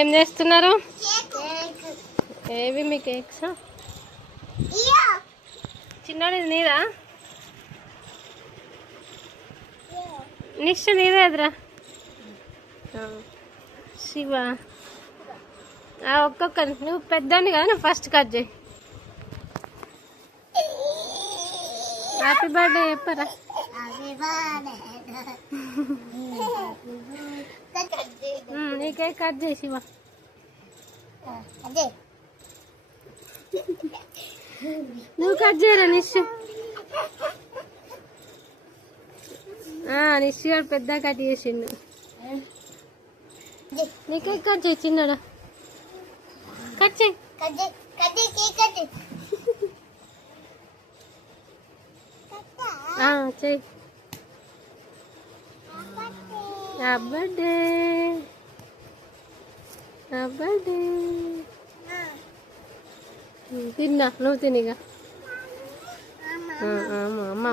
ఏం చేస్తున్నారు? ఏవి మీ కేక్స్? చిన్నది నీదా? నెక్స్ట్ నీదే ఎదురా శివ. ఒక్కొక్కరు నువ్వు పెద్దోని కదా, నువ్వు ఫస్ట్ కట్ చేయి. హ్యాపీ బర్త్డే చెప్పరా? నీ కేక్ కట్ చేయి శివ. నువ్వు కట్ చేయరా నిశ్చు? నిశ్చు గారు పెద్ద కట్ చేసిండు. నీ కేక్ కట్ చేయి చిన్నడా, కట్ చేయి. చెయ్యి. బర్త్డే బర్త్డే తిన్నా, నువ్వు తినిగా. అమ్మ